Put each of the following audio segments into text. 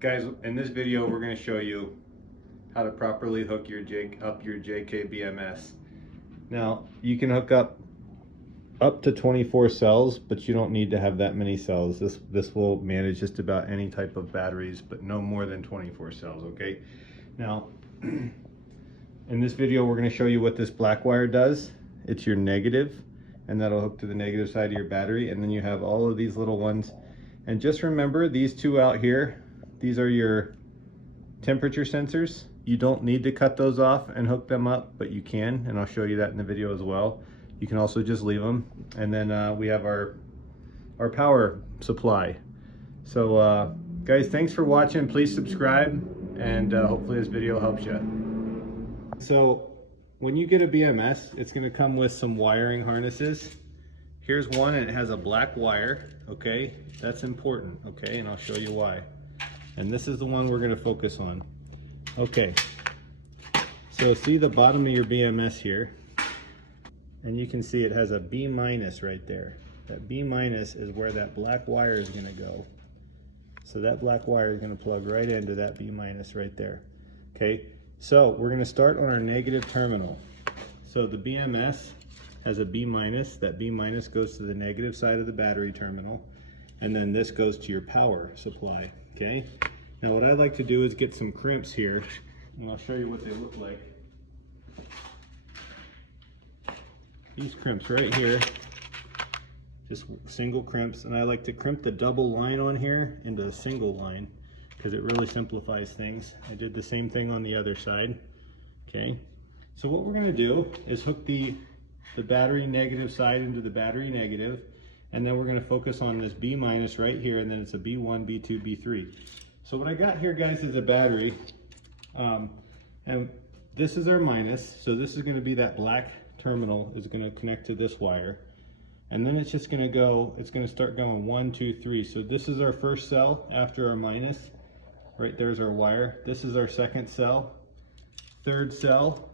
Guys, in this video we're going to show you how to properly hook your JK BMS. Now you can hook up to 24 cells, but you don't need to have that many cells. This will manage just about any type of batteries, but no more than 24 cells. Okay, now in this video we're going to show you what this black wire does. It's your negative, and that'll hook to the negative side of your battery, and then you have all of these little ones. And just remember, these two out here, these are your temperature sensors. You don't need to cut those off and hook them up, but you can, and I'll show you that in the video as well. You can also just leave them. And then we have our power supply. So guys, thanks for watching. Please subscribe, and hopefully this video helps you. So when you get a BMS, it's going to come with some wiring harnesses. Here's one, and it has a black wire. Okay, that's important. Okay, and I'll show you why. And this is the one we're going to focus on. Okay, so see the bottom of your BMS here, and you can see it has a B minus right there. That B minus is where that black wire is going to go. So that black wire is going to plug right into that B minus right there. Okay, so we're going to start on our negative terminal. So the BMS has a B minus. That B minus goes to the negative side of the battery terminal, and then this goes to your power supply. Okay, now what I'd like to do is get some crimps here, and I'll show you what they look like. These crimps right here, just single crimps, and I like to crimp the double line on here into a single line because it really simplifies things. I did the same thing on the other side. Okay, so what we're going to do is hook the battery negative side into the battery negative, and then we're going to focus on this B minus right here, and then it's a B1, B2, B3. So what I got here, guys, is a battery, and this is our minus, so this is going to be that black terminal is going to connect to this wire, and then it's just going to go, it's going to start going 1, 2, 3. So this is our first cell after our minus, right there's our wire. This is our second cell, third cell,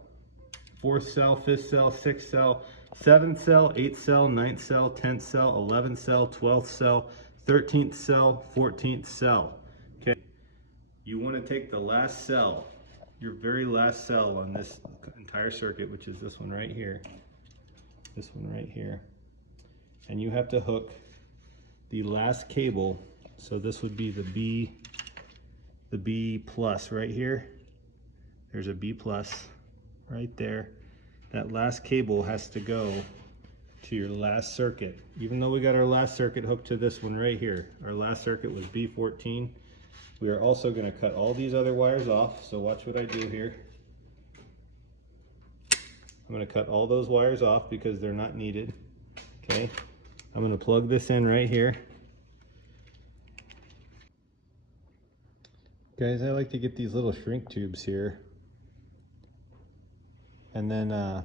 fourth cell, fifth cell, sixth cell, seventh cell, eighth cell, ninth cell, 10th cell, 11th cell, 12th cell, 13th cell, 14th cell. Okay, you want to take the last cell, your very last cell on this entire circuit, which is this one right here, and you have to hook the last cable. So this would be the B plus right here. There's a B plus right there. That last cable has to go to your last circuit. Even though we got our last circuit hooked to this one right here, our last circuit was B14. We are also going to cut all these other wires off. So watch what I do here. I'm going to cut all those wires off because they're not needed. Okay, I'm going to plug this in right here. Guys, I like to get these little shrink tubes here, and then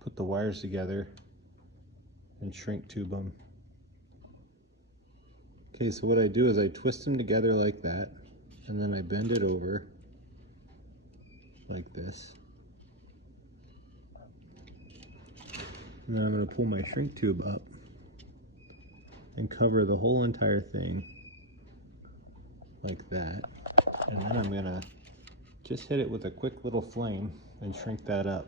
put the wires together and shrink tube them. Okay, so what I do is I twist them together like that, and then I bend it over like this. And then I'm going to pull my shrink tube up and cover the whole entire thing like that. And then I'm going to just hit it with a quick little flame and shrink that up.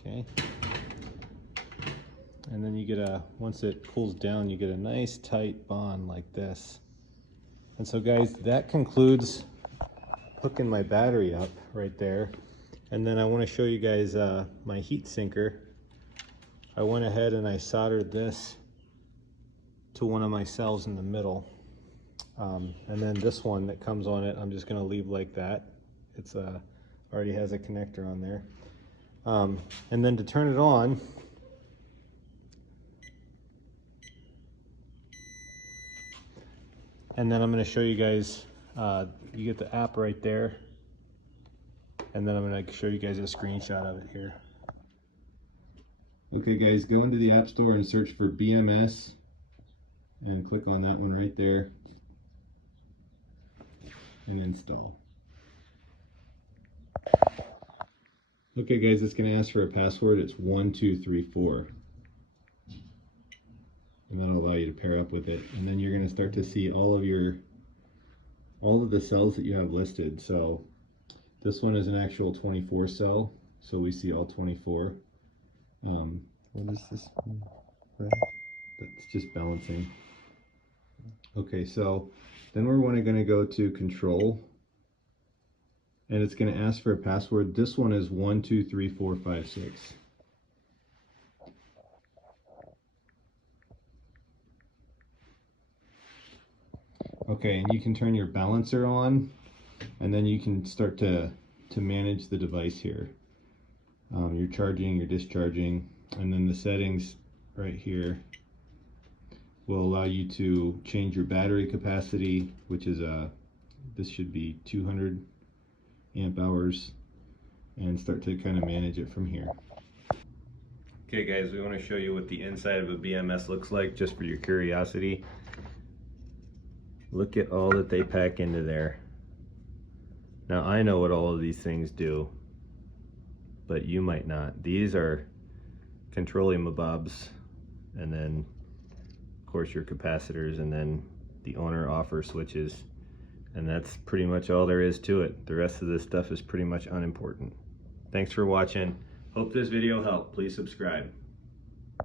Okay. And then you get once it cools down, you get a nice tight bond like this. And so guys, that concludes hooking my battery up right there. And then I want to show you guys my heat sinker. I went ahead and I soldered this to one of my cells in the middle, and then this one that comes on it, I'm just going to leave like that. It's already has a connector on there, and then to turn it on, and then I'm going to show you guys, you get the app right there, and then I'm going to show you guys a screenshot of it here. Okay guys, go into the App Store and search for BMS and click on that one right there and install. Okay guys, it's going to ask for a password. It's 1234. And that'll allow you to pair up with it. And then you're going to start to see all of the cells that you have listed. So this one is an actual 24 cell. So we see all 24. What is this one? That's just balancing. Okay, so then we're going to go to control. And it's going to ask for a password. This one is 123456. Okay, and you can turn your balancer on, and then you can start to manage the device here. You're charging, you're discharging, and then the settings right here will allow you to change your battery capacity, which is this should be 200 amp hours, and start to kind of manage it from here. Okay guys, we want to show you what the inside of a BMS looks like, just for your curiosity. Look at all that they pack into there. Now I know what all of these things do, but you might not. These are controlling-mabobs, and then of course your capacitors, and then the on/off switches, and that's pretty much all there is to it. The rest of this stuff is pretty much unimportant. Thanks for watching. Hope this video helped. Please subscribe.